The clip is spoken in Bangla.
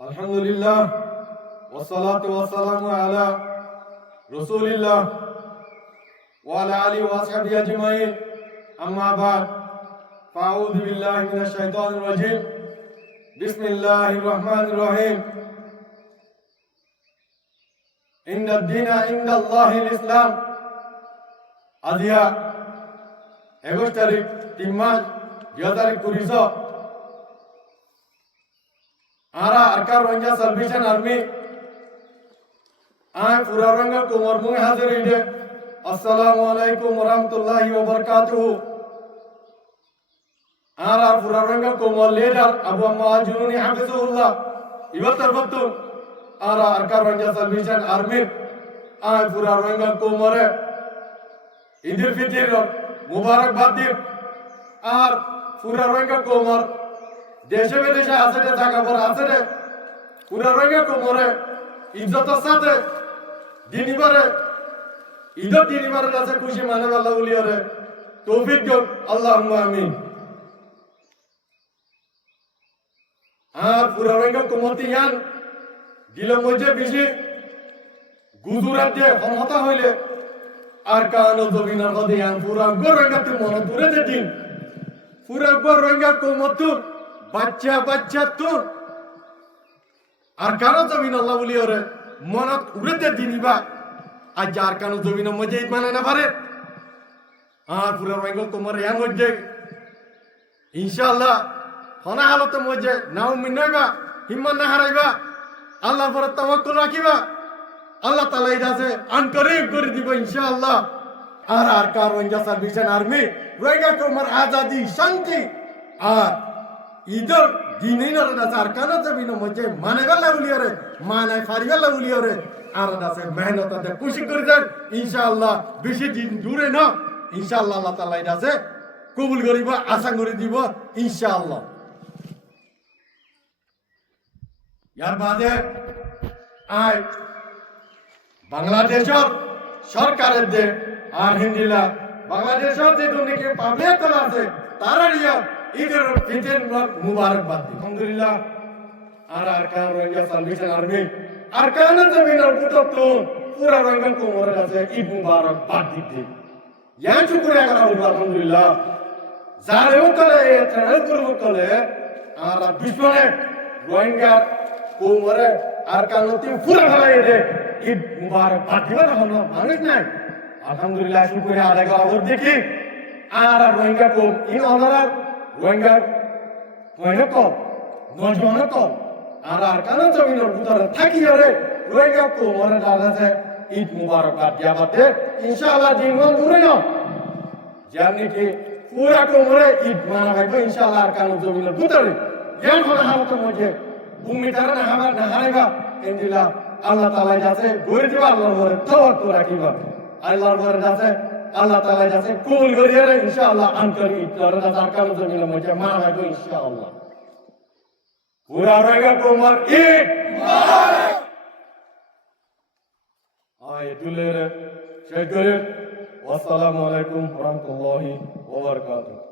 আলহামদুলিল্লাহ ওয়াসসালাতু ওয়াসসালামু আলা রাসূলিল্লাহ ওয়া আলা আলিহি ওয়া আসহাবিহি আজমাইন আম্মা বাদ ফাআউযু বিল্লাহি মিনাশ শাইতানির রাজীম বিসমিল্লাহির রহমানির রহিম ইন্নাদ দীনা ইনদাল্লাহিল ইসলাম আজিয়া 21 তারিখ 3 মাস 2020 आरा अरकार रंगा सल्वेशन आर्मी आय पूरा रंगा कुमार मुंह हाजिर इधे अस्सलामु अलैकुम वरहमतुल्लाहि वबरकातुहू आरा पूरा रंगा कुमार लीडर अबू माजुनी हाफिजुल्लाह इवतर वक्तु आरा अरकार रंगा सल्वेशन आर्मी आय पूरा रंगा कुमार ईदुल फितर मुबारकबाद दी आर पूरा रंगा कुमार देशे विदेशे আছে রে জায়গা পর আছে রে পুরা রঙে কোমরে ইজ্জতের সাথে দিনইবারে ঈদের দিনইবারে আছে খুশি মানে আল্লাহ বলিয়ারে তৌফিক দিও আল্লাহুম্মা আমিন আর পুরা রঙে কোমতি ইয়ান দিল মজে বেশি গুজরাতে ক্ষমতা হইলে আর কানো জমিনার মধ্যে ইয়ান পুরা গরঙ্গাতে মন দূরে দিন পুরা গরঙ্গা কোমতুর বাচ্চা বাচ্চা তোর আর কারো জমিন আল্লাহ বলি ওরে মনত উড়েতে দিনিবা আর যার কারো জমিন মজে মানে না পারে আর পুরা রঙ তোমার ইয়ান মধ্যে ইনশাআল্লাহ হনা হালতে মজে নাও মিনাইবা হিম্মত না হারাইবা আল্লাহর উপর তাওয়াক্কুল রাখিবা আল্লাহ তাআলা ইদাসে আনকরিব করে দিব ইনশাআল্লাহ আর কার রঙ সার্ভিসন আর্মি রঙ তোমার আজাদি শান্তি আর इधर दिनै न रदा सरकार जमीन मजे माने गल्ला उलियरे माने फारी गल्ला उलियरे आरदा से मेहनत ते खुशी कर दे इंशाअल्लाह बेशी दिन दूरे न इंशाअल्लाह अल्लाह ताआला इदा से कबूल करिबा आशा करि দিব इंशाअल्लाह यार बादे आय बांग्लादेशर सरकारेर दे आलহামদুলিল্লাহ বাংলাদেশের যে দুনিকে পাবলিক আছে তারা রিয়া ঈদের ফিতর মুবারকবাদ আলহামদুলিল্লাহ আর আরকান রঙ্গা সালভেশন আর্মি আরকান জমিনের পুত্র পুরা রঙ্গন কোমর আছে ঈদ মুবারকবাদ দিতে ইয়ান শুকরিয়া করা হলো আলহামদুলিল্লাহ যারেও করে চ্যানেল করব করে আর বিশ্বনে রঙ্গা কোমরে আরকানতে পুরা হলাই দে ঈদ মুবারকবাদ দিবা হলো মানুষ নাই আলহামদুলিল্লাহ শুকরিয়া আদায় করা হলো দেখি আর রঙ্গা কোম ইন অনার রোহিঙ্গার কম নজওয়ান কম আর কারণ জমিনের ভিতরে থাকি রে রোহিঙ্গা কোমরে দাদাছে ঈদ মুবারকবাদ দিয়াবাতে ইনশাআল্লাহ দিনমান দূরে না জানি কি পুরা কোমরে ঈদ মানাবে ইনশাআল্লাহ আর কারণ জমিনের ভিতরে জ্ঞান হলে হামত মধ্যে ভূমি তারা না হামার না হারাইবা ইনশাআল্লাহ আল্লাহ তাআলা যাতে গড়ে দিবা আল্লাহর উপরে তাওয়াক্কুল রাখিবা আল্লাহর উপরে যাতে Allah Taala jase kul goriere insyaallah angkar itlara dasarkan jaminan moja mana go insyaallah pura raga komar Eid Mubarak ay dulere shukr wassalamu alaikum warahmatullahi wabarakatuh